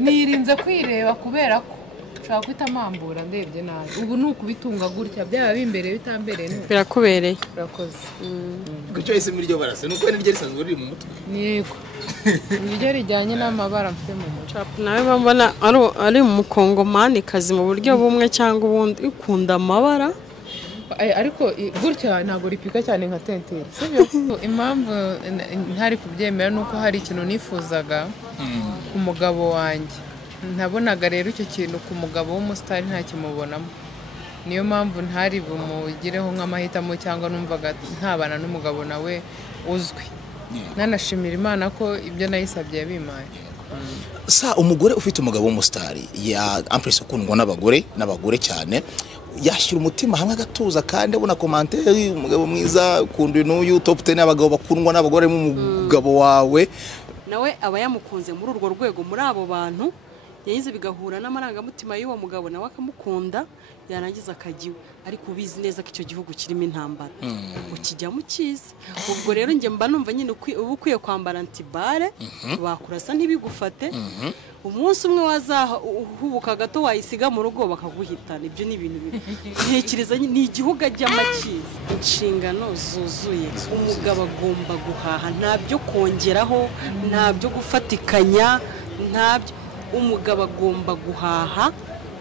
nirinze kwireba kubera ko ushaka kwita amambura ndebye nabi ubu nukubitunga gutya byaba bimbere bitambere birakubereye urakoze gucyo ise muri ryo barase nuko ni ryo risanzwe riri mu mutwe yego niryo rijyanye n'amabara mfite mu mutwe nawe bambona ari umukongomani kazi mu buryo bumwe cyangwa ubundi ukunda amabara ariko gutya ntago ripika cyane nka tenteri sibyo impamvu ntari kubyemera nuko hari ikintu nifuzaga umugabo wanjye nabonaga rero icyo kintu ku mugabo w'umusitari nta kimubonamo niyo mpamvu ntari bumugireho nk'amahitamo cyangwa numvaga ntabana n'umugabo nawe uzwi nanashimira Imana ko ibyo nayisabye yabimaye sa umugore ufite umugabo w'umusitari ya ampress ukundwa n'abagore cyane yashyira umutima hamwe agatuza kandi abona commentaire umugabo mwiza ukundwe n'uyu top 10 abagabo bakundwa n'abagore mu mugabo wawe nawe aba yamukunze muri urwo rwego muri abo bantu yayize bigahura n'amarangamutima y'uwo mugabo nawe akamukunda yarangiza akagiwe ariko ubizi neza ko icyo gihugu kirimo intambara ukijya mu cyiza ubwo rero nge mba numva nyine ukwiye kwambara antibare bakurasa ntibigufate umunsi umwe wazaha uhubuka gato wayisiga mu rugo bakaguhitana ibyo ni ibintu ntekereza ni igihugu ajy'amakiza inshingano zuzuye umugabo agomba guhaha ntabyo kongeraho ntabyo gufatikanya ntabyo umugabo agomba guhaha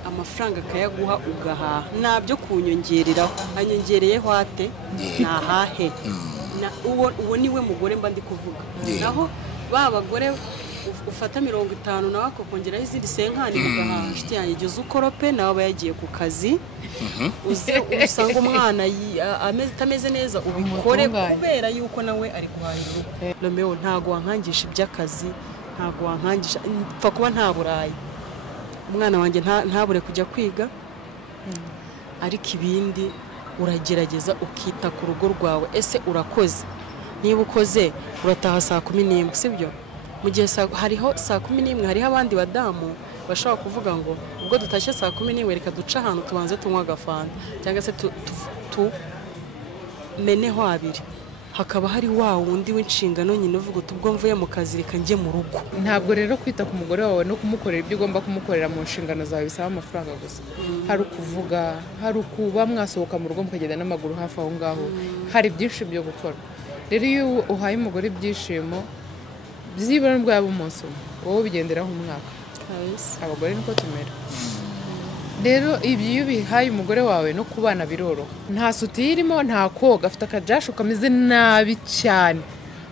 amafaranga akayaguha ugahaha ntabyo kunyongereraho anyongereyeho ate nahahe uwo niwe mugore mba ndi kuvuga naho ba bagore ufata 50 nawe akongeraho izindi senkani ugahaha inshuti yanjye igeze ukorope nawe aba yagiye ku kazi usanga umwana atameze neza ubikore kubera yuko nawe ari guhahira urugo Romeo ntago wankangisha iby'akazi ntago wankangisha pfa kuba nta burayi umwana wanjye ntabure kujya kwiga ariko ibindi uragerageza ukita ku rugo rwawe ese urakoze niba ukoze urataha saa 11 sibyo mu gihe hariho saa 11 hariho abandi badamu bashobora kuvuga ngo ubwo dutashye saa 11 reka duca ahantu tubanze tunywa agafanta cyangwa se tu meneho abiri hakaba hari wa wundi w'inshingano nyine uvuga ubwo mvuye mu kazi reka njye mu rugo ntabwo rero kwita ku mugore wawe no kumukorera ibyo ugomba kumukorera mu nshingano zawe bisaba amafaranga gusa hari ukuvuga hari ukuba mwasohoka mu rugo mukagenda n'amaguru hafi aho ngaho hari byinshi byo gukora rero iyo uhaye umugore ibyishimo byibura n'ubwo yaba umunsi wowe ubigenderaho umwaka abagore niko tumera rero iyo ubihaye umugore wawe no kubana biroro nta suti irimo nta koga afite akajasho kameze nabi cyane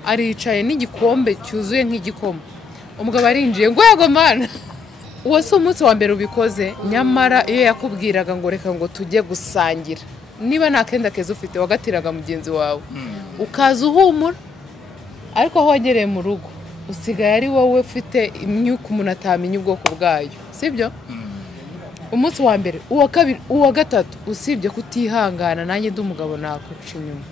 aricaye n'igikombe cyuzuye nk'igikoma umugabo arinjiye ngo yego mana uwo si umunsi wa mbere ubikoze nyamara iyo yakubwiraga ngo reka ngo tujye gusangira niba nta kenda keza ufite wagatiraga mugenzi wawe ukaza uhumura ariko aho wagereye mu rugo usigaye ari wowe ufite imyuka umuntu atamenya ubwoko bwayo sibyo umunsi wa mbere uwa kabiri uwa gatatu usibye kutihangana nanjye ndi umugabo nakuca inyuma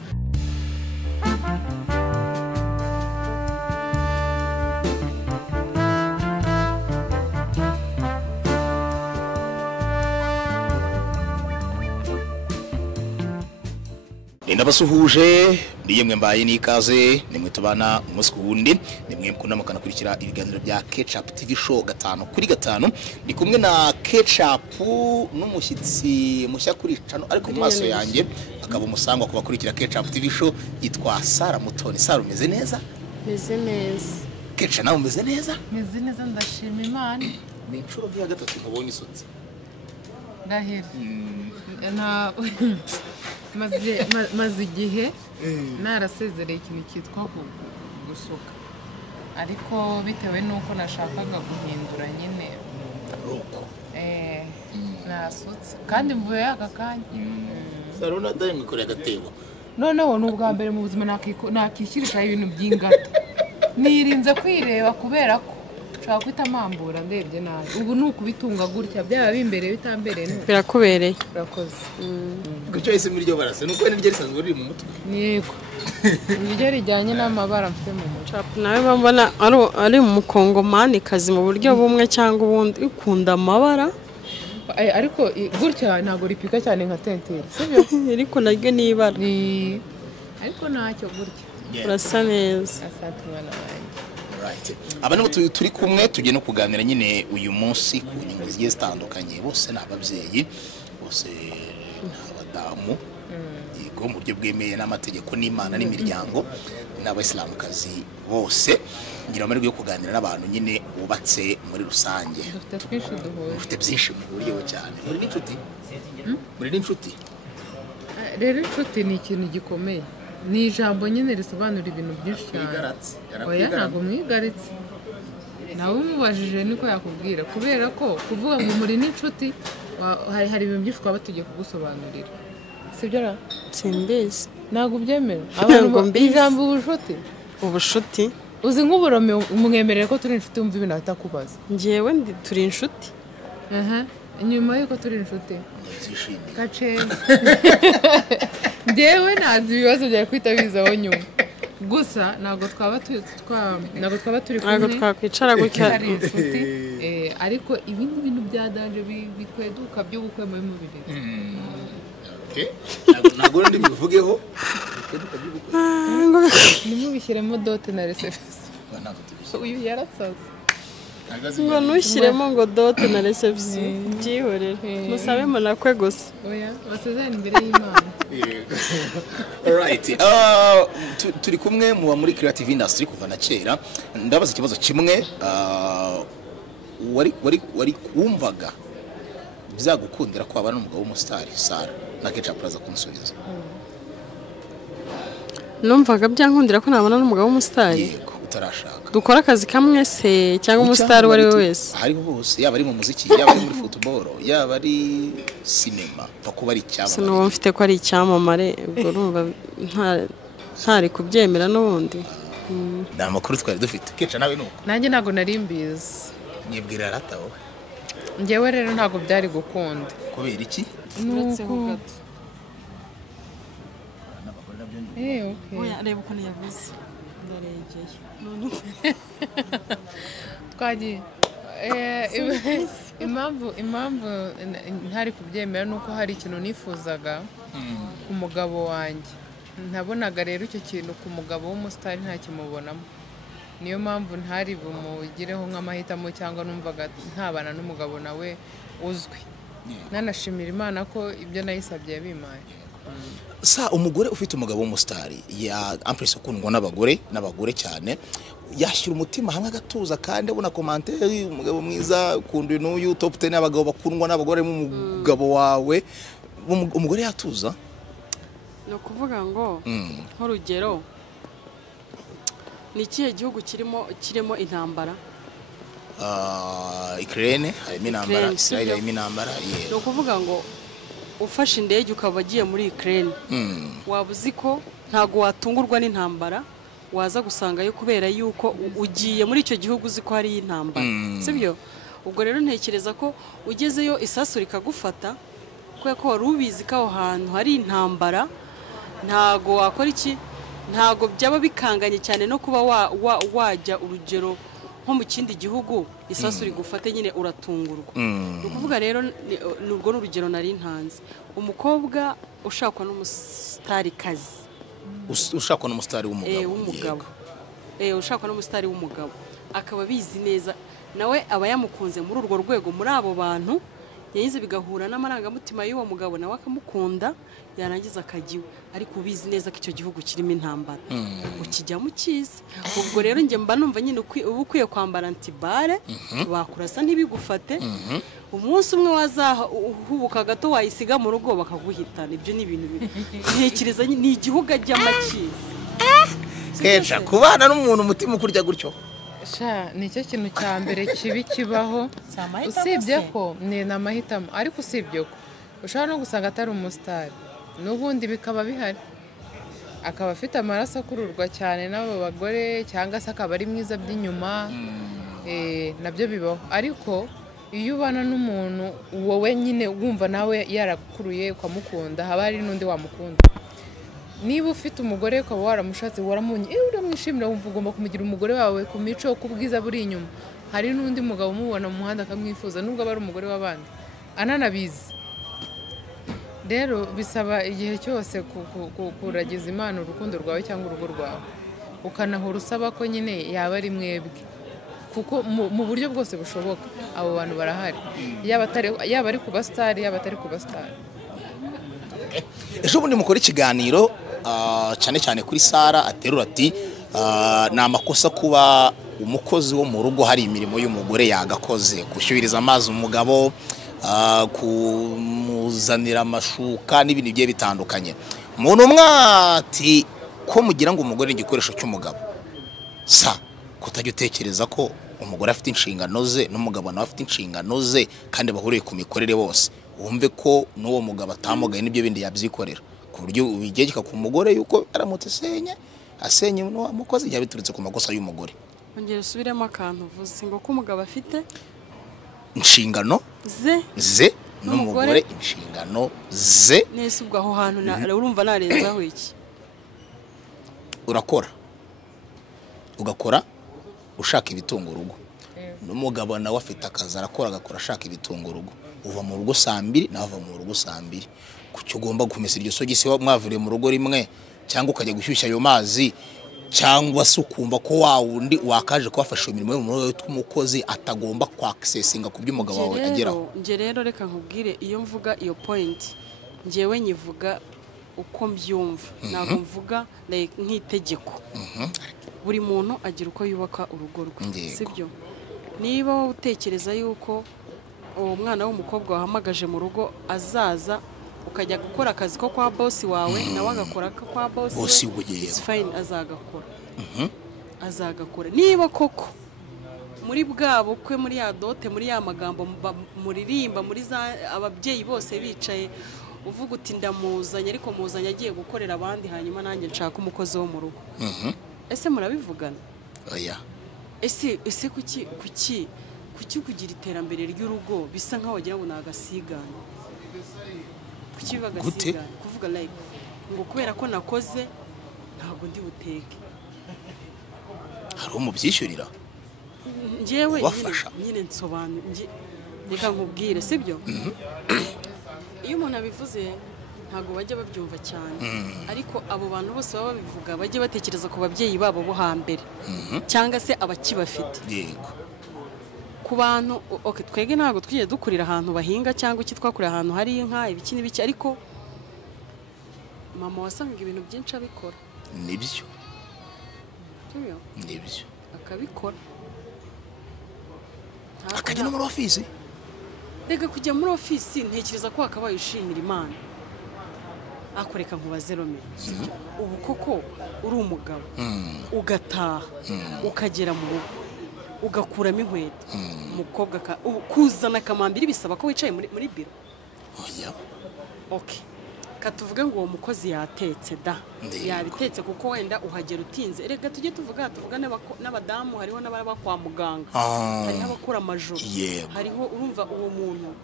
ndabasuhuje niyemwe mbaye nikaze nimwe tubana umunsi kuwundi nimwe kunamukana kurikira ibiganiro bya Ketchup TV show 5/5 ndi kumwe na Ketchup n'umushyitsi mushya kuri cano ariko mu maso yanjye akaba umusangwa kuba kurikira Ketchup TV show yitwa Sara Mutoni. Sara umeze neza? meze neza. Ketchup nawe umeze neza? meze neza ndashima Imana ni inshuro ya gatatu nkubonye isutse ndahera maze igihe narasezereye ikintu cyitwa gusuka ariko bitewe nuko nashakaga guhindura nyine nasutse kandi mvuye aka kanya Saruna dai mikore agatebo noneho n'ubwa mbere mu buzima nakishyirisha ibintu by'ingata nirinze kwireba kubera ko ushaka kwita amambura ndebye nabi ubu nukubitunga gutya byaba bimbere bitambere birakubereye urakoze gucyo ise muri ryo barase nuko ni ryo risanzwe riri mu mutwe yego niryo rijyanye n'amabara mfite mu mutwe nawe bambona ari umukongomani kazi mu buryo bumwe cyangwa ubundi ukunda amabara ariko gutya ntago ripika cyane nka tenteri sibyo ariko naryo ni ibara ariko ntacyo gutya urasa neza asante mwana wanjye Alright. Aba nibo turi kumwe tugiye no kuganira nyine uyu munsi ku nyungu zigiye zitandukanye. Bose ni ababyeyi, bose ni abadamu, yego mu buryo bwemeye n'amategeko n'Imana n'imiryango, n'abayisilamukazi bose. Ngira amahirwe yo kuganira n'abantu nyine bubatse muri rusange. Ufite byinshi mu buryo cyane. Muri n'inshuti? Muri n'inshuti? Rero inshuti ni ikintu gikomeye. Ni ijambo nyine risobanura ibintu byinshi cyane. Oya ntabwo mwigaritse. Nawe umubajije niko yakubwira kubera ko kuvuga ngo muri n'inshuti hari ibintu byinshi twaba tugiye kugusobanurira. Sibyo ra? Simbizi. Ntabwo ubyemera. Ijambo ubushuti. Uzi nk'uburome umwemerere ko turi inshuti wumva ibintu atakubaza. Njyewe turi inshuti. Inyuma yuko turi inshuti. Gaceza. Njyewe ntazi ibibazo byawe kwita bizaho nyuma. Gusa ntabwo twaba turi kumwe. Ntabwo twakwicara gutya. Ariko ibindi bintu byadanje bikweduka by'ubukwe muri mubiri. Ntabwo ndi bivugeho. Nimubishyiremo dote na reception. Uyu yarasaze. Ngo nushyiremo ngo dote na reception byihorere. Musabe munakwe gusa. Oya, basezerane imbere y'Imana. Alright. Turi kumwe mu muri creative industry kuva na kera. Ndabaza ikibazo kimwe wari kumvaga byagukundira ko abana n'umugabo w'umusitari Sara na Ketchup Plaza kunsubiza. Numvaga byankundira ko nabona n'umugabo w'umusitari. Yego, utarashaka. Dukora akazi kamwe se cyangwa umusitari wari wese. Hariho bose, yaba ari mu muziki, yaba ari muri football, yaba ari cinema, fa kuba ari icyamamare. Sino mfite ko ari icyamamare, ubwo urumva ntari kubyemera n'ubundi. Nta makuru twari dufite. Keca nawe nuko. Nanjye ntago nari mbizi. Nyibwira rata wowe. Njyewe rero ntago byari gukunda. Kubera iki? Uretse ho gato. Okay. Oya reba uko yavuze. Ndaregeye. Twagiye. Impamvu ntari kubyemera nuko hari ikintu nifuzaga ku mugabo wanjye. Nabonaga rero icyo kintu ku mugabo w'umusitari nta kimubonamo. Niyo mpamvu ntari bumugireho nk'amahitamo cyangwa numvaga ntabana n'umugabo nawe uzwi. Nanashimira Imana ko ibyo nayisabye yabimaye. Sa umugore ufite umugabo w'umusitari ya ampress ukundwa n'abagore cyane yashyira umutima hamwe agatuza kandi abona commentaire umugabo mwiza ukundwe n'uyu top 10 abagabo bakundwa n'abagore mu mugabo wawe umugore yatuza no kuvuga ngo nk'urugero ni ikihe gihugu kirimo intambara? Ukraine harimo intambara, Israel harimo intambara. No kuvuga ngo ufashe indege ukaba agiye muri Ukraine waba uzi ko ntago watungurwa n'intambara waza gusangayo kubera yuko ugiye muri icyo gihugu uzi ko hari intambara, sibyo? Ubwo rero ntekereza ko ugezeyo isasu rikagufata kubera ko wari ubizi ko aho hantu hari intambara, ntago wakora iki, ntago byaba bikanganye cyane no kuba wajya urugero nko mu kindi gihugu isasu rigufate nyine uratungurwa. Ukuvuga rero nurwo n'urugero nari ntanze, umukobwa ushakwa n'umusitari kazi, ushakwa n'umusitari w'umugabo, ushakwa n'umusitari w'umugabo akaba bizi neza nawe aba yamukunze muri urwo rwego, muri abo bantu yayize bigahura n'amarangamutima y'uwo mugabo nawe akamukunda, yarangiza akagiwe, ariko ubizi neza ko icyo gihugu kirimo intambara ukijyamo cyiza. Ubwo rero njye mba numva nyine uba ukwiye kwambara antibare bakurasa ntibigufate, umunsi umwe wazahubuka gato wayisiga mu rugo bakaguhitana. Ibyo ni ibintu ntekereza ni igihugu ajyamo cyiza. Keca kubana n'umuntu umutima ukurya gutyo nicyo kintu cya mbere kibi kibaho, usibye ko ni amahitamo, ariko usibye ko ushobora no gusanga atari umusitari n'ubundi bikaba bihari, akaba afite amaraso akururwa cyane n'abo bagore cyangwa se akaba ari mwiza by'inyuma, nabyo bibaho. Ariko iyo ubana n'umuntu wowe nyine wumva nawe yarakuruye ukamukunda, haba hari n'undi wamukunda. Niba ufite umugore ukaba waramushatse waramunye uramwishimira, wumva ugomba kumugira umugore wawe ku mico, ku bwiza buri inyuma. Hari n'undi mugabo umubona mu muhanda akamwifuza nubwo aba ari umugore w'abandi ananabizi. Rero bisaba igihe cyose kuragiza Imana urukundo rwawe cyangwa urugo rwawe. ukanahora usaba ko nyine yaba ari mwebwe, kuko mu buryo bwose bushoboka abo bantu barahari, yaba ari ku basitari yaba atari ku basitari. ejo bundi mukora ikiganiro cyane cyane kuri Sara aterura ati ni amakosa kuba umukozi wo mu rugo hari imirimo y'umugore yagakoze, gushyuhiriza amazi umugabo, kumuzanira amashuka n'ibindi bigiye bitandukanye. Umuntu mwati ko mugira ngo umugore ni igikoresho cy'umugabo, kutajya utekereza ko umugore afite inshingano ze n'umugabo nawe afite inshingano ze kandi bahuriye ku mikorere bose, wumve ko n'uwo mugabo atamugaye n'ibyo bindi yabyikorera, ku buryo ubigegeka ku mugore yuko aramutse asenye umukozi yabiturutse ku makosa y'umugore. Ongera usubiremo akantu uvuze ngo ko umugabo afite inshingano ze n'umugore inshingano ze. Nese ubwo aho hantu urumva narenzaho iki? Urakora ugakora ushaka ibitunga urugo, n'umugabo nawe afite akazi arakora agakora ashaka ibitunga urugo. Uva mu rugo saa 2 nawe ava mu rugo saa 2, kucyo ugomba kumesa iryo sogisi mwavuriye mu rugo rimwe, cyangwa ukajya gushyushya ayo mazi, cyangwa se ukumva ko wa wundi wakaje kubafasha imirimo yo mu rugo tw'umukozi atagomba kwaksesinga ku by'umugabo wawe ageraho. Nje rero reka nkubwire, iyo mvuga iyo point njewe nyivuga uko mbyumva, ntabwo mvuga nk'itegeko. Buri muntu agira uko yubaka urugo rwe, sibyo? Niba wowe utekereza yuko uwo mwana w'umukobwa wahamagaje mu rugo azaza ukajya gukora akazi ko kwa boss wawe nawe agakora ko kwa boss we, it's fine, azagakora. Niba koko muri bwa bukwe, muri ya dote, muri ya magambo muririmba, muri ababyeyi bose bicaye uvuga uti ndamuzanye ariko muzanye agiye gukorera abandi hanyuma nanjye nshaka umukozi wo mu rugo, ese murabivugana? Oya. Ese kuki kugira iterambere ry'urugo bisa nkaho wagira ngo nagasigana? Kuki bagasigana? Kuvuga like ngo kubera ko nakoze ntabwo ndi buteke. Hari umubyishyurira? Njewe nyine nsobanura, reka nkubwire, sibyo? Iyo umuntu abivuze ntabwo bajya babyumva cyane, ariko abo bantu bose baba babivuga bajye batekereza ku babyeyi babo bo hambere cyangwa se abakibafite. Yego. Ku bantu twege ntabwo twigiye dukurira ahantu bahinga cyangwa iki twakurira ahantu hari inka ibiki n'ibiki, ariko mama wasanga ibintu byinshi abikora. Nibyo akabikora, akajya no muri ofisi. Rega kujya muri ofisi ntekereza ko akabaye ushimira Imana. Akoreka nkubaze Romeo, ubu koko uri umugabo ugataha ukagera mu rugo ugakuramo inkweto, umukobwa kuzana akamambiri bisaba ko wicaye muri biro? Oya. Okay, katuvuge ngo uwo mukozi yatetse yabitetse kuko wenda uhagera utinze. Rega tujye tuvuga n'abadamu, hariho n'ababa kwa muganga, hariho abakura amajoro, hariho urumva uwo muntu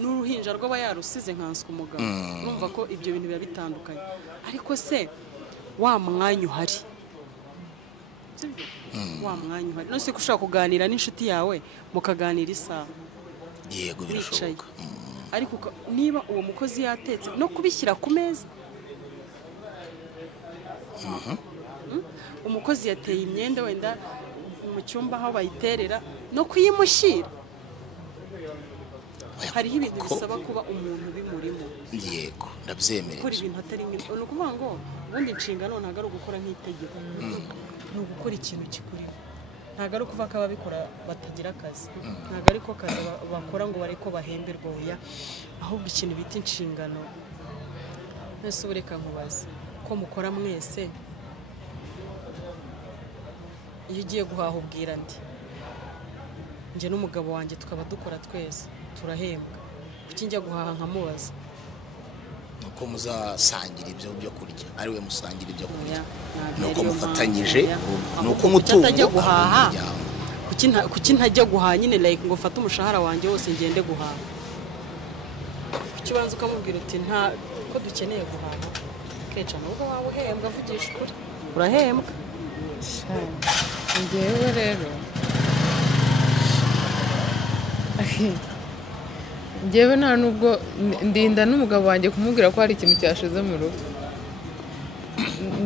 n'uruhinja rw'aba yarusize nkanswe umugabo, urumva ko ibyo bintu biba bitandukanye. Ariko se wa mwanya uhari, wa mwanya uhari, no se kushaka kuganira n'inshuti yawe mukaganira isaha, yego birashoboka. Ariko niba uwo mukozi yatetse no kubishyira ku meza, umukozi yateye imyenda wenda mu cyumba aho bayiterera no kuyimushyira, hariho ibintu bisaba kuba umuntu bimurimo. Yego, ndabyemera. Gukora ibintu atari ni ukuvuga ngo ubundi inshingano ntabwo ari ugukora nk'itegeko, ni ugukora ikintu kikurimo. Ntabwo ari ukuvuga ko ababikora batagira akazi, ntabwo ari ko kazi bakora ngo bareko bahemberwa, oya, ahubwo ikintu bita inshingano. Nese ureka nkubaze ko mukora mwese, iyo ugiye guhaha ubwira ndi njye n'umugabo wanjye tukaba dukora twese turahembwa, kuki njya guhaha nkamubaza? Nuko muzasangira ibyo byo kurya, ari we musangira ibyo kurya, nuko mufatanyije, nuko mutungo atajya guhaha. Kuki ntajya guhaha nyine like ngo fata umushahara wanjye wose ngende guhaha? Kuki ubanza ukamubwira uti nta ko dukeneye guhaha, keca nubwo waba uhembwa, avugisha ukuri urahembwa. Ngewe rero ngewe nta nubwo ndinda n'umugabo wanjye kumubwira ko hari ikintu cyashize mu rugo.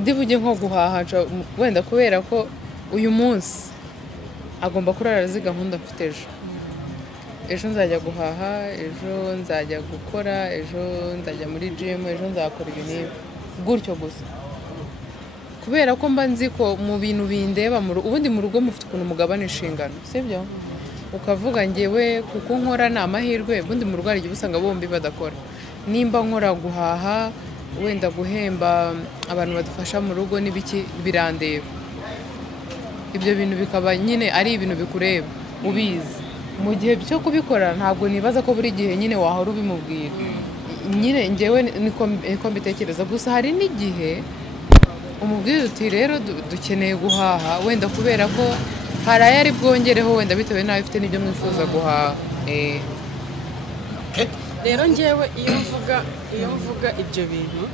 ndibuge nko guhaha wenda kubera ko uyu munsi agomba kurara azi gahunda mfite ejo nzajya guhaha, ejo nzajya gukora, ejo nzajya muri gym, ejo nzakora ibi n'ibi gutyo gusa, kubera ko mba nzi ko mu bintu bindeba ubundi mu rugo mufite ukuntu mugabana inshingano, sibyo? Ukavuga ngewe kuko nkora ni amahirwe, ubundi mu rugo hari igihe usanga bombi badakora. Nimba nkora guhaha, wenda guhemba abantu badufasha mu rugo n'ibiki birandeba, ibyo bintu bikaba nyine ari ibintu bikureba ubizi. Mu gihe cyo kubikora ntabwo nibaza ko buri gihe nyine wahora ubimubwira, nyine ngewe niko mbitekereza. Gusa hari n'igihe umubwira uti rero dukeneye guhaha, wenda kubera ko hari ayari bwongereho wenda bitewe n'aho ufite n'ibyo mwifuza guhaha. Rero ngewe iyo mvuga ibyo bintu,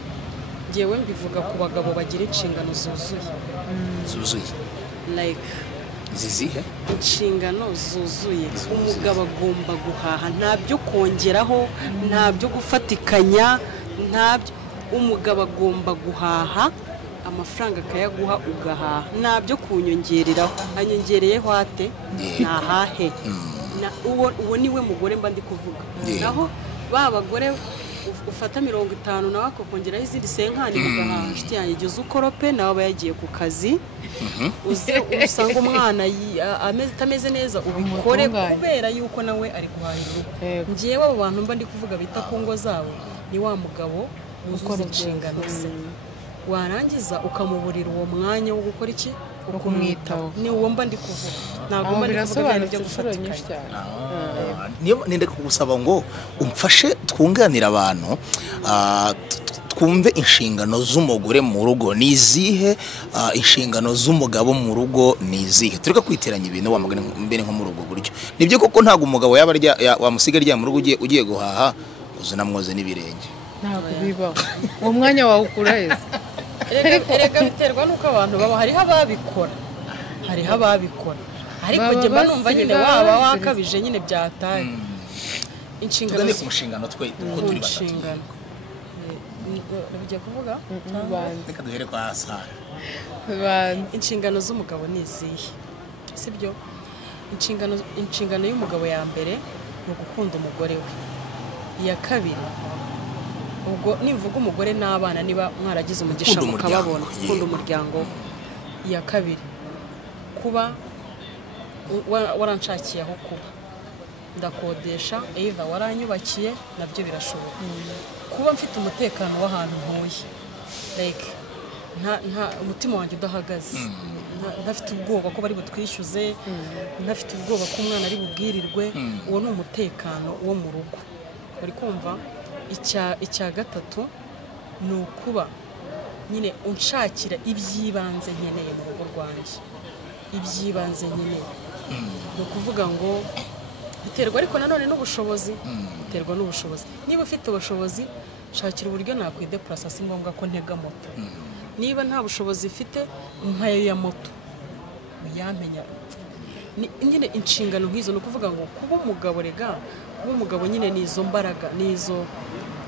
ngewe mbivuga ku bagabo bagira inshingano zuzuye like zizihe inshingano zuzuye. Umugabo agomba guhaha, nta byo kongeraho, nta byo gufatikanya, umugabo agomba guhaha, amafaranga akayaguha ugahaha, nta byo kunyongereraho. Anyongereyeho ate nahahe? Uwo niwe mugore mba ndi kuvuga. Naho ba bagore ufata 50 nawe akakongeraho izindi 50 ugahaha, inshuti yanjye igihe ukorope nawe aba yagiye ku kazi, usanga umwana atameze neza ubikore kubera yuko nawe ari guhahira urugo. Ngewe abo bantu mba ndi kuvuga bita ku ngo zabo ni wa mugabo uzuza inshingano ze, warangiza ukamuburira uwo mwanya wo gukora iki, ukumwitaho. Ni uwo mba ndi kuvuga, ntabwo mba ndi kuvuga ibintu byo gufatikanya. Niyo nende kugusaba ngo umfashe twunganira abantu, twumve inshingano z'umugore mu rugo nizihe, inshingano z'umugabo mu rugo nizihe. Tureka kwiteranya ibintu wamagana mbere nko mu rugo buryo. Nibyo koko ntago umugabo yaba wamusiga rya mu rugo ugiye guhaha uzana mwoze n'ibirenge. Ntabwo bibaho. Uwo mwanya wawe ukurahiza. Erega biterwa nuko abantu baba, hariho ababikora, ariko njye mba numva nyine waba wakabije nyine byataye. Inshingano ku nshingano twe uko turi batatu. Bigiye kuvuga reka duhere kwa Sara. Inshingano z'umugabo ni izihe, sibyo? Inshingano y'umugabo ya mbere ni ugukunda umugore we. Iya kabiri, ubwo nivuga umugore n'abana niba mwaragize umugisha mukababona, gukunda umuryango. Iya kabiri, kuba waranshakiye aho kuba, ndakodesha, either waranyubakiye, nabyo birashoboka. Kuba mfite umutekano w'ahantu ntuye, like nta umutima wanjye udahagaze, ntafite ubwoba ko bari butwishyuze, ntafite ubwoba ko umwana ari bubwirirwe. Uwo ni umutekano wo mu rugo, uri kumva? Icya gatatu ni ukuba nyine unshakira iby'ibanze nkeneye mu rugo rwanjye, iby'ibanze nkeneye. Ni ukuvuga ngo biterwa ariko nanone n'ubushobozi, biterwa n'ubushobozi. Niba ufite ubushobozi, shakira uburyo nakwideplasa, si ngombwa ko ntega moto. Niba nta bushobozi ufite, mpayo ya moto uyampenya. Nyine inshingano nk'izo, ni ukuvuga ngo kuba umugabo, rega kuba umugabo nyine ni izo mbaraga, ni izo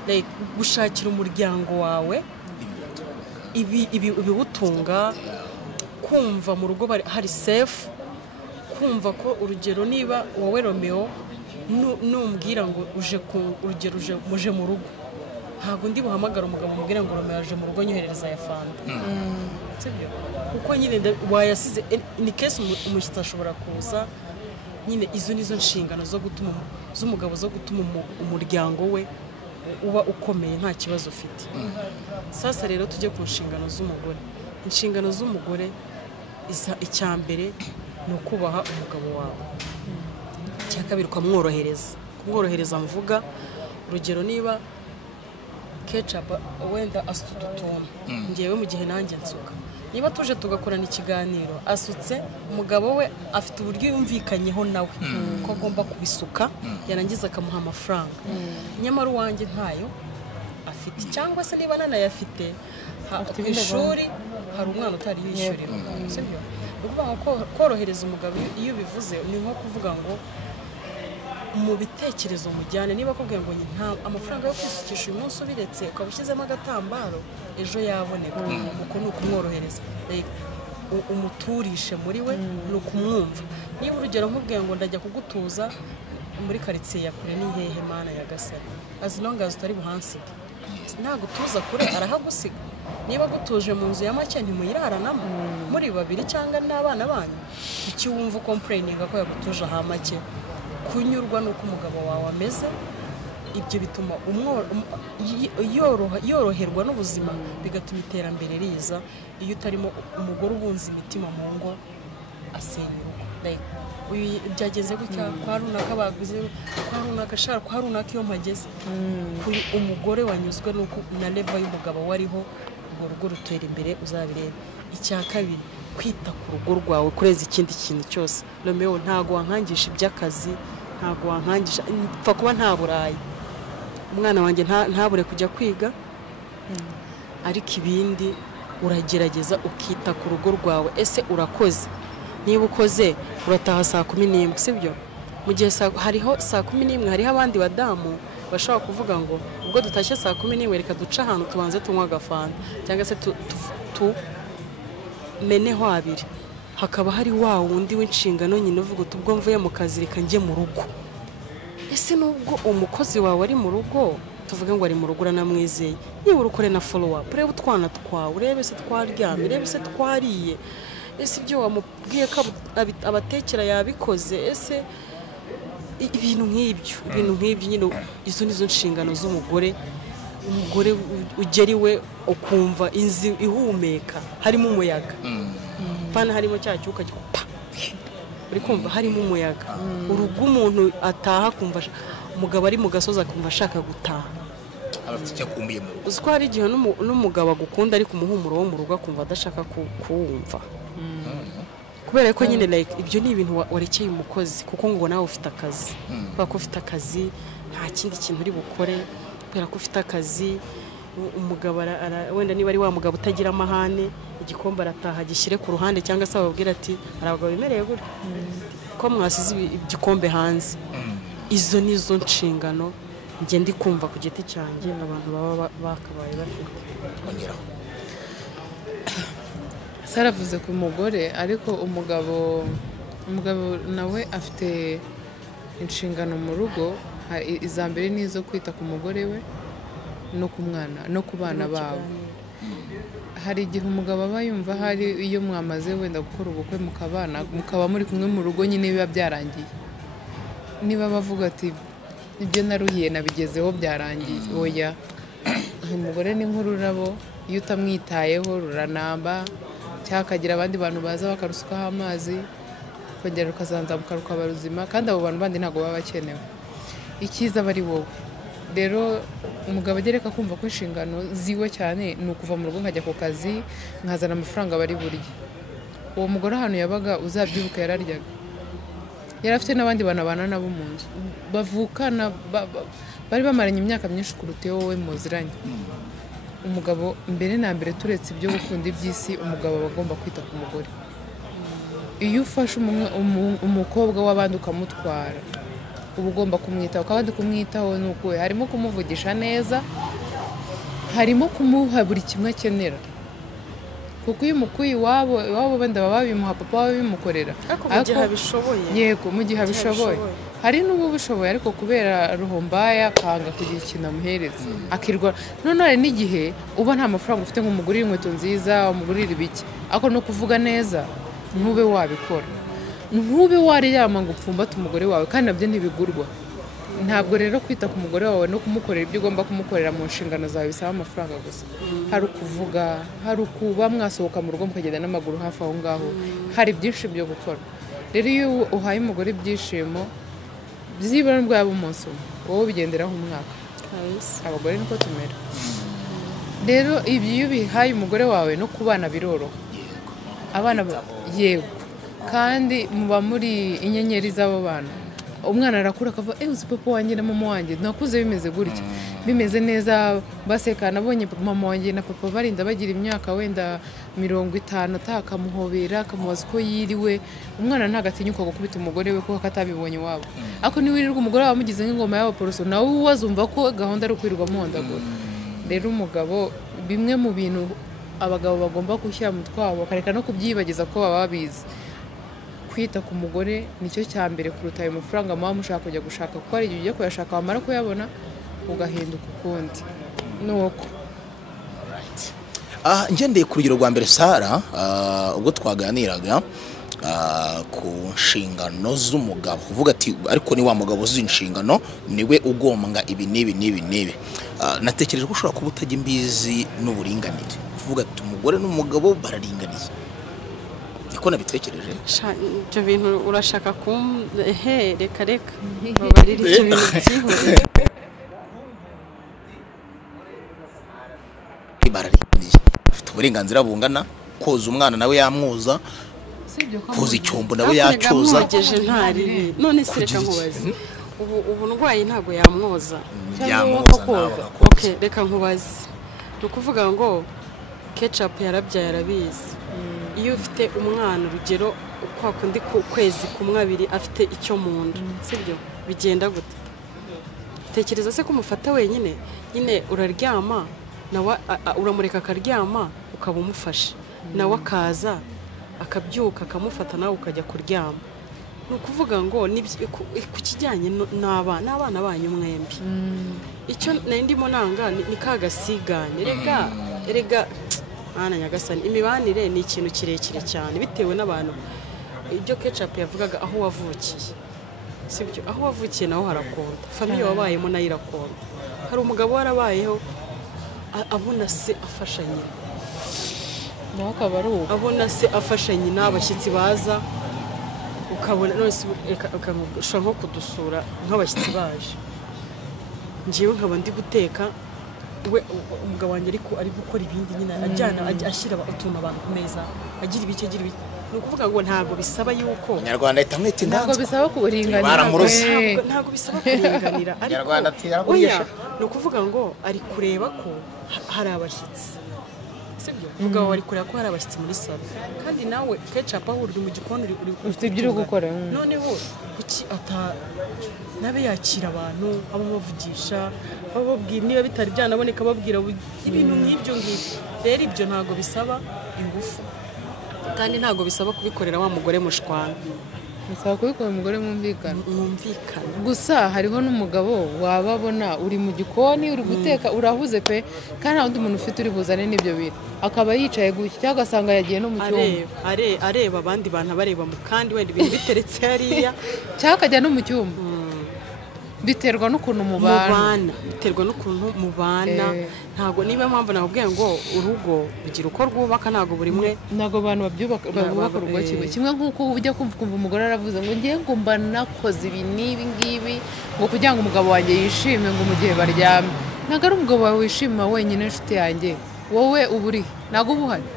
like gushakira umuryango wawe ibiwutunga, kumva mu rugo hari safe, kumva ko urugero niba wowe Romeo numbwira ngo urugero muje mu rugo, ntabwo ndi buhamagara umugabo mubwira ngo Romeo aje mu rugo nyohereza ya fanta, sibyo? Kuko nyine wayasize in case umushyitsi ashobora kuza. Nyine izo nizo nshingano z'umugabo zo gutuma umuryango we uba ukomeye nta kibazo ufite. Sasa rero tujye ku nshingano z'umugore. Inshingano z'umugore icya mbere ni ukubaha umugabo wawe. Icya kabiri kumworohereza mvuga urugero niba ketchup wenda asuta utuntu, ngewe mu gihe nanjye nsuka, niba tuje tugakorana ikiganiro asutse, umugabo we afite uburyo yumvikanyeho nawe ko agomba kubisuka, yarangiza akamuha amafaranga. Nyamara uwanjye ntayo afite, cyangwa se niba nanayafite ku ishuri hari umwana utari yishyurira, sibyo? Ni ukuvuga ngo korohereza umugabo iyo bivuze ni nko kuvuga ngo mu bitekerezo mujyane niba akubwiye ngo nta amafaranga yo kwisukisha uyu munsi ubiretse ukaba ushyizemo agatambaro ejo yaboneka uko ni ukumworohereza umuturishe muri we ni ukumwumva niba urugero nkubwiye ngo ndajya kugutuza muri karitsiye ya kure ni hehe mana ya Gasabo as long as utari buhansige nagutuza kure arahagusiga niba gutuje mu nzu ya make ntimuyiraranamo muri babiri cyangwa n'abana banyu iki wumva complaininga ko yagutuje aha make kunyurwa nuko umugabo wawe ameze ibyo bituma yoroherwa n'ubuzima bigatuma iterambere riza iyo utarimo umugore ubunza imitima mu ngo asenya byageze gutya kwa runaka baguze kwa runaka shara kwa runaka iyo mpageze umugore wanyuzwe nuko na level y'umugabo wariho urwo rugo rutera imbere uzabireba icya kabiri kwita ku rugo rwawe kureza ikindi kintu cyose Romeo ntago wankangisha iby'akazi ntago wankangisha pfa kuba nta burayi umwana wanjye ntabure kujya kwiga ariko ibindi uragerageza ukita ku rugo rwawe ese urakoze niba ukoze urataha saa 11 sibyo mu gihe hariho saa 11 hariho abandi badamu bashobora kuvuga ngo ubwo dutashye saa 11 reka duca ahantu tubanze tunywa agafanta cyangwa se meneho abiri hakaba hari wa wundi w'inshingano nyine uvuga uti ubwo mvuye mu kazi reka njye mu rugo ese nubwo umukozi wawe ari mu rugo tuvuge ngo ari mu rugo uranamwizeye niba ukore na follow up urebe utwana twawe urebe se twaryamye urebe se twariye ese ibyo wamubwiye ko abatekera yabikoze ese ibintu nk'ibyo nyine izo nizo nshingano z'umugore umugore ugeriwe ukumva inzi ihumeka harimo umuyaga pana harimo cya cyuka gikupa uri kumva harimo umuyaga urugo umuntu ataha kumva umugabo ari mu gasozi akumva ashaka gutaha abafite icyo akumbuye mu rugo uziko hari igihe n'umugabo agukunda ariko umuhumuro wo mu rugo akumva adashaka kuwumva kubera ko nyine like ibyo ni ibintu warekeye umukozi kuko ngo nawe ufite akazi kubera ko ufite akazi nta kindi kintu uri bukore kubera ko ufite akazi umugabo wenda niba ari wa mugabo utagira amahane igikombe arataha gishyire ku ruhande cyangwa se ababwira ati hari abagabo bemereye gutya ko mwasize igikombe hanze izo nizo nshingano njye ndi kumva ku giti cyanjye abantu baba bakabaye bafite saravuze ku mugore ariko umugabo nawe afite inshingano mu rugo iza mbere nizo kwita ku mugore we no ku mwana no ku bana babo hari igihe umugabo aba yumva hari iyo mwamaze wenda gukora ubukwe mukaba muri kumwe mu rugo nyine biba byarangiye niba bavuga ati ibyo naruhiye nabigezeho byarangiye oya umugore ni nk'ururabo iyo utamwitayeho ruranamba cyangwa akagira abandi bantu baza bakarusukaho amazi kongera rukazanzamuka rukaba ruzima kandi abo bantu bandi ntabwo baba bakenewe icyiza aba ari wowe rero umugabo agereka kumva ko inshingano ziwe cyane ni ukuva mu rugo nkajya ku kazi nkazana amafaranga bari burye uwo mugore ahantu yabaga uzabyibuka yararyaga yari afite n'abandi bantu abana nabo mu nzu bavukana bari bamaranye imyaka myinshi kuruta iyo wowe muziranye umugabo mbere na mbere turetse ibyo gukunda iby'isi umugabo aba agomba kwita ku mugore iyo ufashe umukobwa w'abandi ukamutwara uba ugomba kumwitaho kandi kumwitaho ni ukuwe harimo kumuvugisha neza harimo kumuha buri kimwe akenera kuko iyo umukuye iwabo wenda baba babimuha papa baba bimukorera ariko mu gihe abishoboye yego mu gihe abishoboye hari n'ubu bishoboye ariko kubera ruhombaya akanga kugira ikintu amuhereza akirwa none hari n'igihe uba nta mafaranga ufite nk'umugurira inkweto nziza umugurira ibiki ariko no kuvuga neza ntube wabikora ntube waryama ngo upfumbate umugore wawe kandi nabyo ntibigurwa ntabwo rero kwita ku mugore wawe no kumukorera ibyo ugomba kumukorera mu nshingano zawe bisaba amafaranga gusa hari ukuvuga hari ukuba mwasohoka mu rugo mukagenda n'amaguru hafi aho ngaho hari byinshi byo gukora rero iyo uhaye umugore ibyishimo byibura n'ubwo yaba umunsi umwe wowe ubigenderaho umwaka abagore niko tumera rero ibyo iyo ubihaye umugore wawe no ku bana biroroha abana yego kandi muba muri inyenyeri z'abo bana umwana arakura akavuga uzi papa wanjye na mama wanjye nakuze bimeze gutya bimeze neza baseka nabonye mama wanjye na papa barinda bagira imyaka wenda 50 atakamuhobera akamubaza uko yiriwe umwana ntagatinyuka gukubita umugore we kuko atabibonye wabo ako ni wirirwa umugore wamugize nk'ingoma y'abaporoso nawe wazumva ko gahunda ari kwirirwa muhondagura rero umugabo bimwe mu bintu abagabo bagomba gushyira mu twabo bakareka no kubyibagiza ko baba babizi kwita ku mugore nicyo cya mbere kuruta ayo mafaranga muba mushaka kujya gushaka kuko hari igihe ujya kuyashaka wamara kuyabona ugahinduka ukundi nuko ngendeye ku rugero rwa mbere Sara ubwo twaganiraga ku nshingano z'umugabo uvuga ati ariko ni wa mugabo uzi inshingano niwe ugombwa ibi n'ibi natekereje ko ushobora kuba utajya imbizi n'uburinganire uvuga ati umugore n'umugabo bararinganiye niko nabitekereje ibyo bintu urashaka reka babarira ibyo bintu byihuse bararinganiye afite uburenganzira bungana koza umwana nawe yamwoza koza icyombo nawe yacoza none se reka nkubaze ubu ndwaye ntabwo yamwoza reka nkubaze ni ukuvuga ngo ketchup yarabyaye arabizi iyo ufite umwana urugero kwa kundi kwezi kumwe abiri afite icyo mu nda sibyo bigenda gute tekereza se ko umufata wenyine nyine uraryama nawe uramureka akaryama ukaba umufashe nawe akaza akabyuka akamufata nawe ukajya kuryama ni ukuvuga ngo ku kijyanye n'abana banyu mwembi icyo ndimo nanga ni kagasigane erega mwana nyagasani imibanire ni ikintu kirekire cyane bitewe n'abantu ibyo ketchup yavugaga aho wavukiye sibyo aho wavukiye naho harakunda famille wabayemo nayo irakunda hari umugabo warabayeho abona se afasha nyina naho akaba ari uko abona se afasha nyina abashyitsi baza ukabona none ushobora nko kudusura nk'abashyitsi baje njyewe nkaba ndi guteka we umugabo wanjye ariko ari gukora ibindi nyine ajyana ashyira utuntu abantu ku meza agira ibiki ni ukuvuga ngo ntabwo bisaba yuko Nyarwanda ahita amwita inganzo ntabwo bisaba kuringanira ntabwo bisaba kuringanira Nyarwanda ati yaragurisha ni ukuvuga ngo ari kureba ko hari abashyitsi sibyo umugabo ari kureba ko hari abashyitsi muri salo kandi nawe ketchup aho uri mu gikoni ufite ibyo uri gukora noneho kuki nabe yakira abantu ababavugisha bababwira niba bitari byanaboneka babwira ibintu nk'ibyo ngibyo rero ibyo ntabwo bisaba ingufu kandi ntabwo bisaba kubikorera wa mugore mushwana bisaba kubikora umugore mwumvikana gusa hariho n'umugabo wababona uri mu gikoni uri guteka urahuze pe kandi nta wundi muntu ufite uri buzane n'ibyo bintu akaba yicaye gutya cyangwa agasanga yagiye no mu cyumba areba abandi bantu abareba mu kandi wenda ibintu biteretse hariya cyangwa akajya no mu cyumba biterwa n'ukuntu mubana ntabwo niba mpamvu nakubwiye ngo urugo rugira uko rwubaka ntabwo buri mwe ntabwo abantu babubaka urugo kimwe nk'uko ujya kumva umugore aravuze ngo ngiye ngo mba nakoze ibi n'ibi ngibi ngo kugira ngo umugabo wanjye yishime ngo mu gihe baryamye ntabwo ari umugabo wawe wishima wenyine inshuti yanjye wowe uba uri ntabwo uba uhari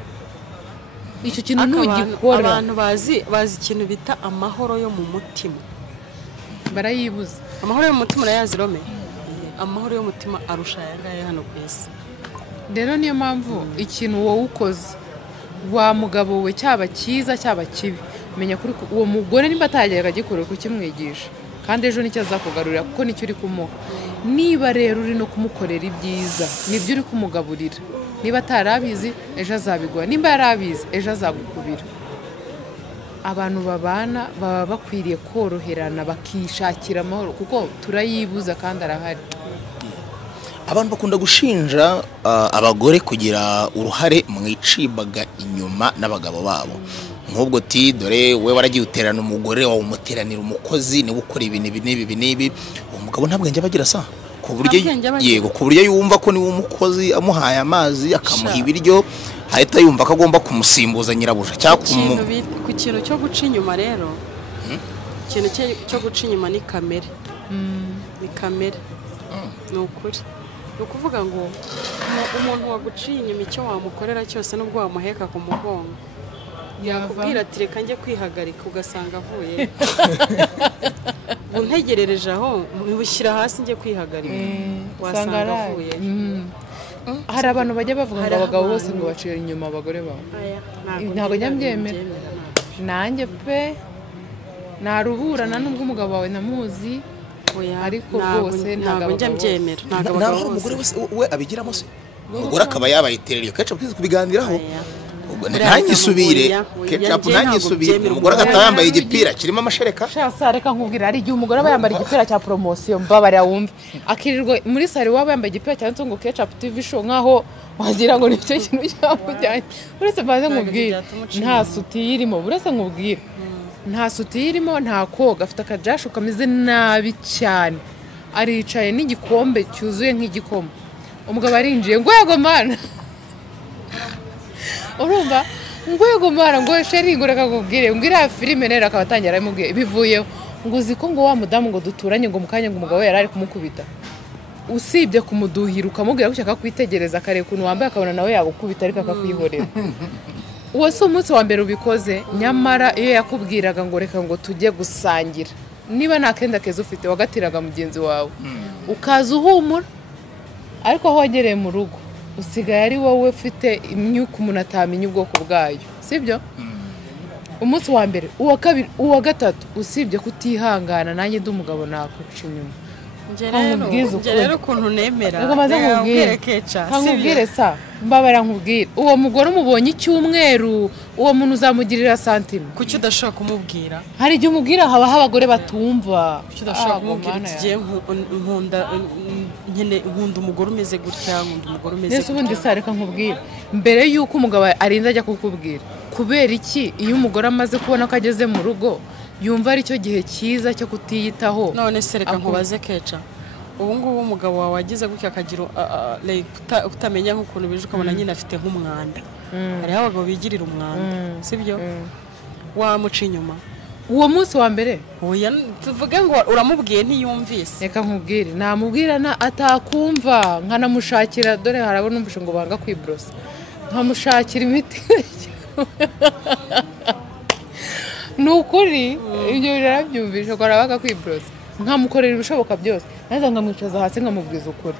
icyo kintu ntugikora abantu bazi ikintu bita amahoro yo mu mutima barayibuza amahoro yo mu mutima urayazi Rome amahoro yo mu mutima arusha ayangaya hano ku isi rero niyo mpamvu ikintu wowe ukoze wa mugabo we cyaba cyiza cyaba kibi menya kuri uwo mugore nimba atageraga agikora kukimwigisha kandi ejo nicyo azakugarurira kuko nicyo uri kumuha niba rero uri no kumukorera ibyiza nibyo uri kumugaburira niba atarabizi ejo azabigwa nimba yarabizi ejo azagukubira abantu babana baba bakwiriye koroherana bakishakira amahoro kuko turayibuza kandi arahari abantu bakunda gushinja abagore kugira uruhare mu icibaga inyuma n'abagabo babo nk'ubwo ti dore we waragiye uterana umugore wawe umuteranira umukozi niwe ukora ibintu n'ibi umugabo nta bwenge abagira sa ku buryo yego ku buryo yumva ko niwe umukozi amuhaye amazi akamuha ibiryo ahita yumva ko agomba kumusimbuza nyirabuja cyangwa ku kintu cyo guca inyuma rero ikintu cyo guca inyuma ni kamere ni kamere ni ukuri ni ukuvuga ngo umuntu waguciye inyuma icyo wamukorera cyose n'ubwo wamuheka ku mugongo yakubwira ati reka njye kwihagarika ugasanga avuye untegerereje aho mushyira hasi njye kwihagarika wasanga avuye hari abantu bajya bavuga ngo abagabo bose ngo bacira inyuma abagore babo ntabwo njya mbyemera nanjye pe naruburana n'ubwo umugabo wawe namuzi ariko rwose ntabwo njya mbyemera ntabwo umugore we abigiramo se umugore akaba yabayiterera kenshi twize kubiganiraho ntanyisubire ketchup ntanyisubire umugore agataha yambaye igipira kirimo amashereka shasa reka nkubwira ari igihe umugore aba yambara igipira cya promotion mbabarira wumve akirirwa muri sare waba yambaye igipira cyanditseho ngo ketchup TV show nkaho wagira ngo nicyo kintu cyamujyanye uretse mbaze nkubwira nta suti irimo uretse nkubwira nta suti irimo nta koga afite akajasho kameze nabi cyane aricaye n'igikombe cyuzuye nk'igikoma umugabo arinjiye ngo yego mana urumva ngo yego mara ngo sheri ngo reka nkubwire ngo iriya filime rero akaba atangira aramubwiye bivuyeho ngo uzi ko ngo wa mudamu ngo duturanye ngo mu kanya ngo umugabo yari ari kumukubita usibye kumuduhira ukamubwira ko ushaka kwitegereza akareba ukuntu wambaye akabona nawe yagukubita ariko akakwihorera uwo si umunsi wa mbere ubikoze nyamara iyo yakubwiraga ngo reka ngo tujye gusangira niba nta kenda keza ufite wagatiraga mugenzi wawe ukaza uhumura ariko aho wagereye mu rugo usigaye ari wowe ufite imyuka umuntu atamenya ubwoko bwayo sibyo umunsi wa mbere uwa kabiri uwa gatatu usibye kutihangana nanjye ndi umugabo nakuca inyuma njye rero ukuntu nemera nkubwire nkubwire sa mbabara nkubwire uwo mugore umubonye icyumweru uwo muntu uzamugirira santime kuki udashobora kumubwira hari igihe umubwira habaho abagore batumva kuki udashobora kumubwira ugiye nkunda umugore umeze gutya nkunda umugore umeze neza ubundi sa reka nkubwire mbere y'uko umugabo arinda ajya kukubwira kubera iki iyo umugore amaze kubona ko ageze mu rugo yumva ari cyo gihe cyiza cyo kutiyitaho none se reka nkubaze keca ubu ngubu umugabo wawe wagize gutya akagira utamenya nk'ukuntu bije ukabona nyine afite nk'umwanda hariho abagabo bigirira umwanda sibyo wamuca inyuma uwo munsi wa mbere oya tuvuge ngo uramubwiye ntiyumvise reka nkubwire namubwira atakumva nkanamushakira dore harabona numvishe ngo banga kwibrosa nkamushakira imiti nukuri ibyo birabyumvisha ko arabaga kwibrosa nkamukorera ibishoboka byose naza nkamwicaza hasi nkamubwiza ukuri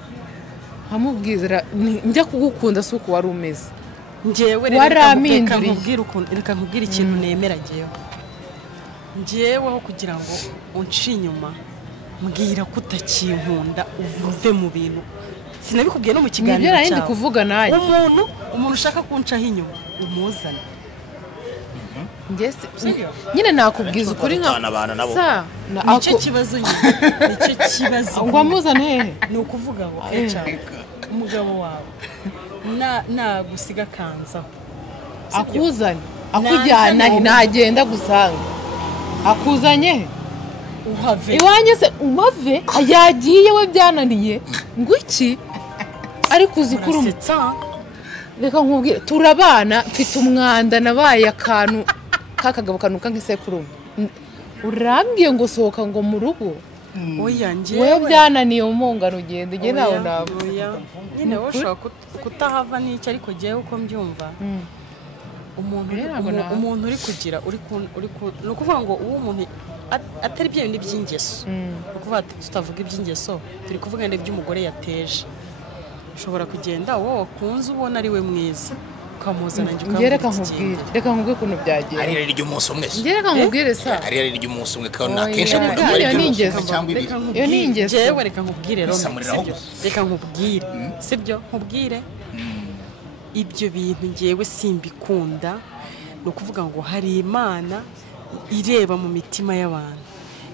nkamubwizira njya kugukunda si uko wari umeze njyewe reka nkubwire ikintu nemera njyeweho kugira ngo unce inyuma mbwira ko utakinkunda uve mu bintu sinabikubwiye no mu kiganiro cyawe nibyo kuvuga naye umuntu ushaka kuncaho inyuma umuzane nyine nakubwiza ukuri nka nicyo kibazo ngo amuzane hehe ni ukuvuga ngo umugabo wawe nagusiga akanzaho akuzanye akujyana he ntagenda gusanga akuzanye he uhave iwanjye se umave yagiye we byananiye ngo iki ariko uzi kuri reka nkubwire turabana mfite umwanda nabaye akantu kakagabo kanuka nk'isekurume urambwiye ngo sohoka ngo mu rugo oya njyewe wewe byananiye umungano ugenda ujye nawe ntabwo nyine wowe ushobora kutahava n'icyo ariko jyewe uko mbyumva umuntu uri kugira ni ukuvuga ngo uwo umuntu atari bya bindi by'ingeso ni ukuvuga tutavuga iby'ingeso turi kuvuga iby'umugore yateje ushobora kugenda wowe wakunze ubona ari we mwiza ukamuzana njye ukamubwira reka nkubwire ukuntu byagiye ari riri ry'umunsi umwe reka nkubwire sa ari riri ry'umunsi umwe kandi akenshi akunda muri ry'umunsi cyangwa ibiri iyo ni ingeso jewe reka nkubwire reka nkubwire sibyo nkubwire ibyo bintu ngewe simbikunda ni ukuvuga ngo hari Imana ireba mu mitima y'abantu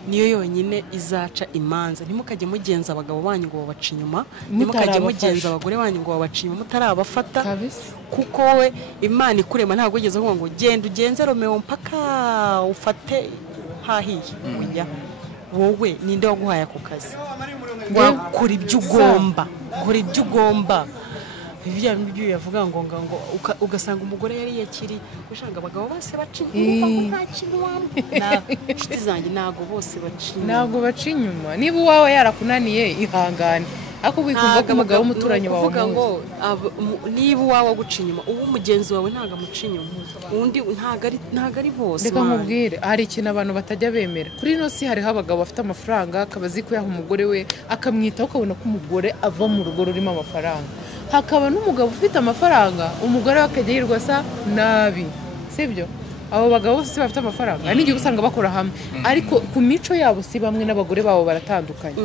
niyo yonyine izaca imanza ntimukajye mugenza abagabo banyu ngo babaca inyuma ntimukajye mugenza abagore banyu ngo babaca inyuma mutarabafata kuko we Imana ikurema ntabwo ugeze avuga ngo genda ugenze Romeo mpaka ufate hahiye oya wowe ninde waguhaye ako kazi wakora ibyo ugomba kora ibyo ugomba ibyo yavuga ngo ugasanga umugore yari yakiri ushanga abagabo bose baca inyuma nta kintu wamwe inshuti zanjye ntabwo bose baca inyuma ntabwo baca inyuma niba uwawe yarakunaniye ihangane ariko wikumva ko umugabo w'umuturanyi wawe uvuga ngo niba uwawe aguca inyuma uwo mugenzi wawe ntago amuca inyuma undi ntago ari bose reka nkubwire hari ikintu abantu batajya bemera kuri ino si hariho abagabo bafite amafaranga akaba azi ko yaha umugore we akamwitaho ukabona ko umugore ava mu rugo rurimo amafaranga hakaba n'umugabo ufite amafaranga umugore we akajya yirwa asa nabi sibyo abo bagabo bose bafite amafaranga hari n'igihe usanga bakora hamwe ariko ku mico yabo si bamwe n'abagore babo baratandukanye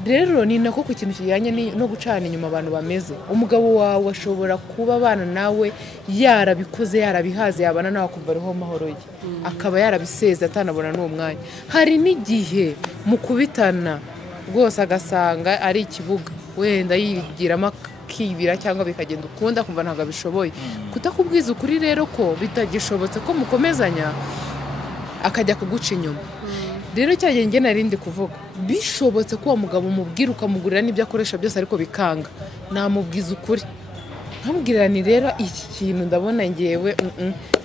rero ni nako ku kintu kijyanye no gucana inyuma abantu bameze umugabo wawe ashobora kuba abana nawe yarabikoze yarabihaze yabana nawe akumva ariho mahoro ye akaba yarabiseze atanabona n'uwo mwanya hari n'igihe mu kubitana rwose agasanga ari ikibuga wenda yigiramo akibira cyangwa bikagenda ukunda akumva ntabwo abishoboye kutakubwiza ukuri rero ko bitagishobotse ko mukomezanya akajya kuguca inyuma rero cyagiye njye narindi kuvuga bishobotse ko uwo mugabo umubwira ukamugurira n'ibyo akoresha byose ariko bikanga namubwiza ukuri nkamubwirira ni rero iki kintu ndabona ngewe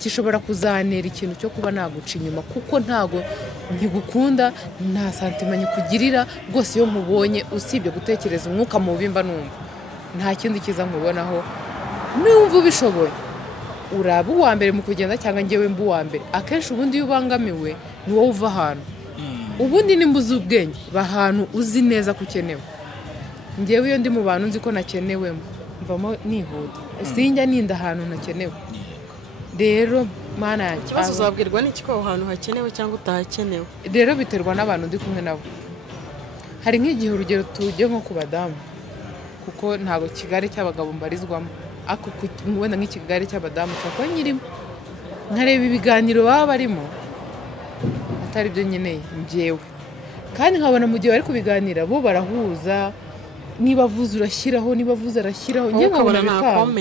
gishobora kuzanera ikintu cyo kuba naguca inyuma kuko ntago nkigukunda nta santima nyikugirira rwose iyo nkubonye usibye gutekereza umwuka mubi mba numva nta kindi kiza nkubonaho numva ubishoboye uraba uwa mbere mu kugenda cyangwa ngewe mba uwa mbere akenshi ubundi iyo ubangamiwe ni wowe uva ahantu ubundi nimba uzi ubwenge bahantu uzi neza ko ukenewe ngewe iyo ndi mu bantu nzi ko nakenewemo mvamo nihuta sinjya ninda ahantu nakenewe rero mana yanjye ikibazo uzabwirwa n'iki ko aho hantu hakenewe cyangwa utahakenewe rero biterwa n'abantu ndi kumwe nabo hari nk'igihe urugero tujye nko ku badamu kuko ntabwo Kigali cy'abagabo mbarizwamo ako wenda nk'Ikigali cy'abadamu cyakora nyirimo nkareba ibiganiro baba barimo atari byo nkeneye njyewe kandi nkabona mu gihe bari kubiganira bo barahuza niba avuze urashyiraho niba avuze arashyiraho njye nkabona bikanga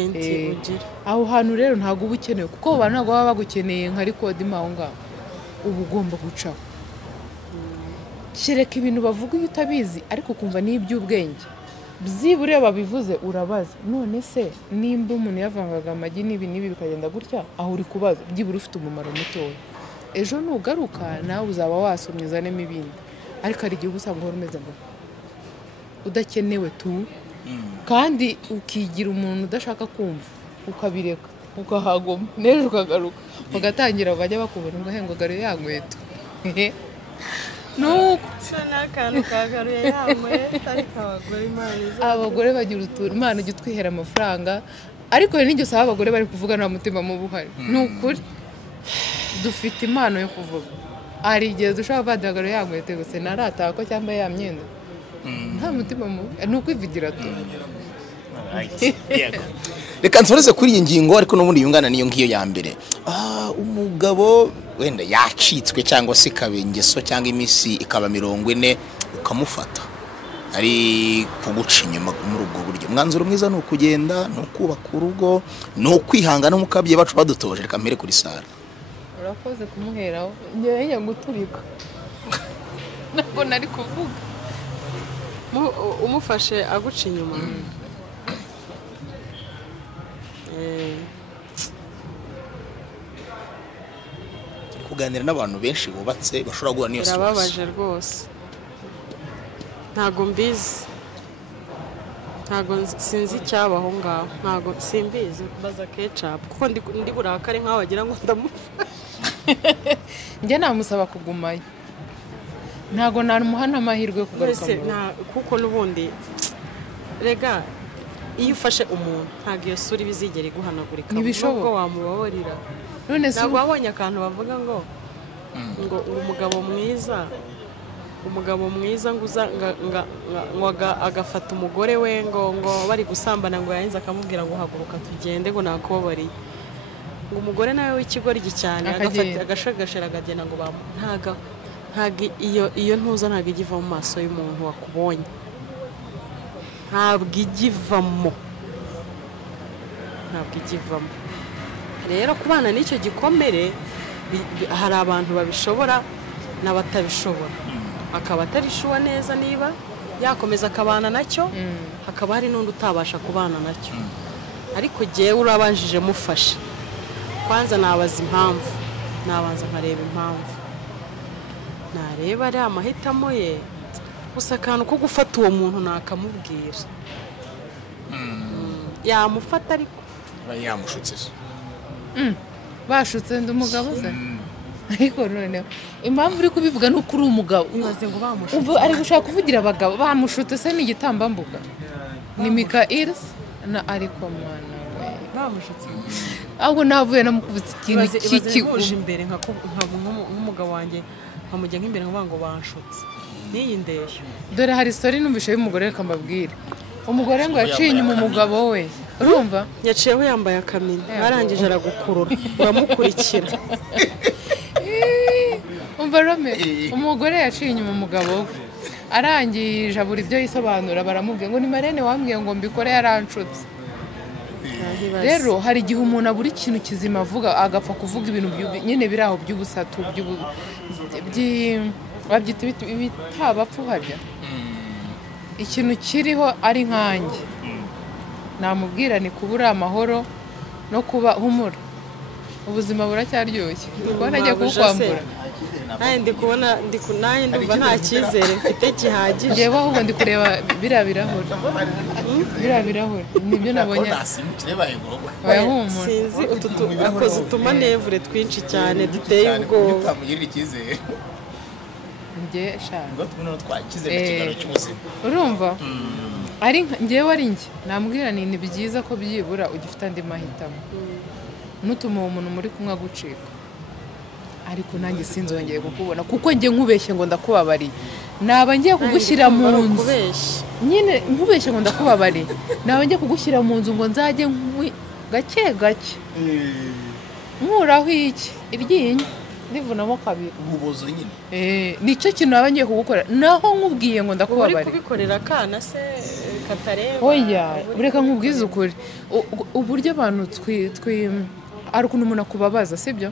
aho hantu rero ntabwo uba ukenewe kuko abo bantu ntabwo baba bagukeneye nka rikodima aho ngaho uba ugomba gucaho kereka ibintu bavuga iyo utabizi ariko ukumva n'iby'ubwenge byibura iyo babivuze urabaza none se nimba umuntu yavangaga amagi n'ibi n'ibi bikagenda gutya aho uri kubaza byibura ufite umumaro mutoya ejo nugaruka nawe uzaba wasomye uzanemo ibindi ariko hari igihe usanga uhora umeze ngo udakenewe tu kandi ukigira umuntu udashaka kumva ukabireka ukahagoma n'ejo ukagaruka bagatangira bajya bakubona ngo hengagare ya nkweto nuko n'akantu kagaruye yamwe ariko abagore bagira utuntu Imana ujya utwihera amafaranga ariko n'icyo usaba abagore bari kuvuga nta mutima mubi uhari ni ukuri dufite impano yo kuvuga hari igihe dushobora badagara ya nkweto gusa narataha ko cyangwa ya myenda nta mutima mubi ni ukwivugira tu reka nsoreze kuri iyi ngingo ariko n'ubundi yungana n'iyo ngiyo ya mbere umugabo wenda yacitswe cyangwa se ikaba ingeso cyangwa iminsi ikaba 40 ukamufata ari kuguca inyuma muri ubwo buryo mwanzuro mwiza ni ukugenda ni ukubaka urugo ni ukwihangana nk'ukabye bacu badutoje reka mpere kuri Sara urakoze kumuheraho njye guturika ntabwo nari kuvuga umufashe aguca inyuma kuganira n'abantu benshi bubatse bashobora guhura n'iyo situation birababaje rwose ntago mbizi ntago sinzi icyabaho ngaho ntago simbizi kubaza ketchup kuko ndi burakare nkaho wagira ngo ndamufasha njye namusaba kugumayo ntago namuhana amahirwe yo kugaruka kuko n'ubundi rega iyo ufashe umuntu ntago iyo sura ibizigera iguhanagurika nubwo wamubabarira none se ntabwo wabonye akantu bavuga ngo umugabo mwiza ngo agafata umugore we ngo bari gusambana ngo yahinze akamubwira ngo haguruka tugende ngo nakubabariye ngo umugore nawe w'ikigoryi cyane agashagashira agagenda ngo ntago iyo ntuza ntago igiva mu maso y'umuntu wakubonye ntabwo igivamo rero kubana n'icyo gikomere hari abantu babishobora n'abatabishobora akaba atarishuwa neza niba yakomeza akabana nacyo hakaba hari n'undi utabasha kubana nacyo ariko jyewe urabanjije mufashe kwanza nabaza impamvu nabanza nkareba impamvu nareba ari amahitamo ye gusa akantu ko gufata uwo muntu nakamubwira yamufata ariko yamushutse bashutse ndi umugabo se ariko noneho impamvu uri kubivuga ni uko uri umugabo ibaze ngo bamushutse ubu ari gushaka kuvugira abagabo bamushutse se ni igitambambuga ni Mikael na ariko mwana we bamushutse ahubwo navuye namukubise ikintu cy'ikigo imbere nk'umugabo wanjye nkamujya nk'imbere nkavuga ngo banshutse n'iyi ndeshyo dore hari story numvishe y'umugore reka mbabwire umugore ngo yaciye inyuma umugabo we urumva yaciyeho yambaye akamini arangije aragukurura uramukurikira umva Rome umugore yaciye inyuma umugabo we arangije abura ibyo yisobanura baramubwiye ngo ni Marene wambwiye ngo mbikore yaranshutse rero hari igihe umuntu abura ikintu kizima avuga agapfa kuvuga ibintu nyine biri aho by'ubusatu babyita ibitabapfu harya ikintu kiriho ari nkanjye namubwira ni kubura amahoro no kuba humura ubuzima buracyaryoshye kubona agiye kukwambura nawe ndi kubona nanjye ndumva nta cyizere mfite gihagije njyewe ahubwo ndi kureba biriya birahuri nibyo nabonye sinzi akoze utumanevure twinshi cyane duteye ubwoba urumva njyewe ari njye namubwira ni byiza ko byibura ugifite andi mahitamo n'utuma uwo muntu muri kumwe agucika ariko nanjye sinzongeye kukubona kuko njye nkubeshye ngo ndakubabariye naba ngiye kugushyira mu nzu nyine nkubeshye ngo ndakubabariye naba ngiye kugushyira mu nzu ngo nzajye gake gake nkuraho iki iryinyo ndivunamo kabiri ububozo nyine nicyo kintu naba ngiye kugukora naho nkubwiye ngo ndakubabariye uri kubikorera akana se katareba oya ureka nkubwize ukuri uburyo abantu ari ukuntu umuntu akubabaza sibyo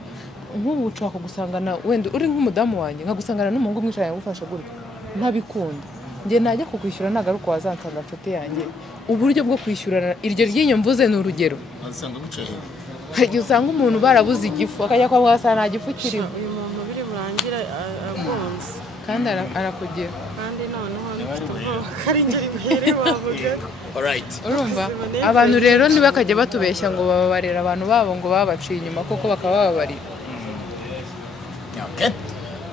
nk'ubu ushaka gusangana wenda uri nk'umudamu wanjye nkagusangana n'umuhungu mwicaranye agufasha gutya ntabikunda njye najya kukwishyura nagaruka wazansanga nshuti yanjye uburyo bwo kwishyurana iryo ryinyo mvuze ni urugero hari igihe usanga umuntu barabuze igifu akajya kwa muganga nta gifu kiriho uyu muntu biri burangire agonze kandi arakugira kandi noneho karengera imbere wavuga urumva abantu rero ntibakajya batubeshya ngo bababarira abantu babo ngo babaciye inyuma koko bakaba bababarira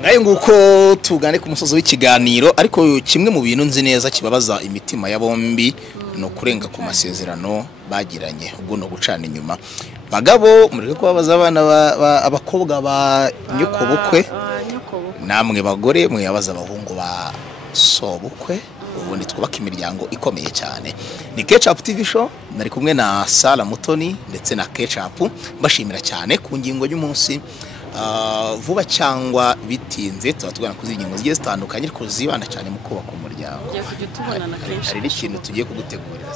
ngayo nguko tugane ku musozi w'ikiganiro ariko kimwe mu bintu nzi neza kibabaza imitima ya bombi no kurenga ku masezerano bagiranye ubwo no gucana inyuma bagabo mureke kubabaza abana abakobwa ba nyokobukwe namwe bagore mwe yabaza abahungu ba sobukwe ubundi twubaka imiryango ikomeye cyane ni Ketchup TV show nari kumwe na Sala Mutoni ndetse na Ketchup mbashimira cyane ku ngingo y'umunsi vuba cyangwa bitinze tubatugana ku zingingo zigiye zitandukanye ariko zibana cyane mu kubaka umuryango hari ikintu tugiye kugutegurira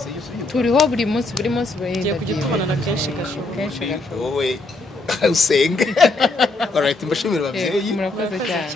turiho buri munsi bahinda kujya tubonana kenshi gashoboka wowe usenga alright mbashimira babyeyi murakoze cyane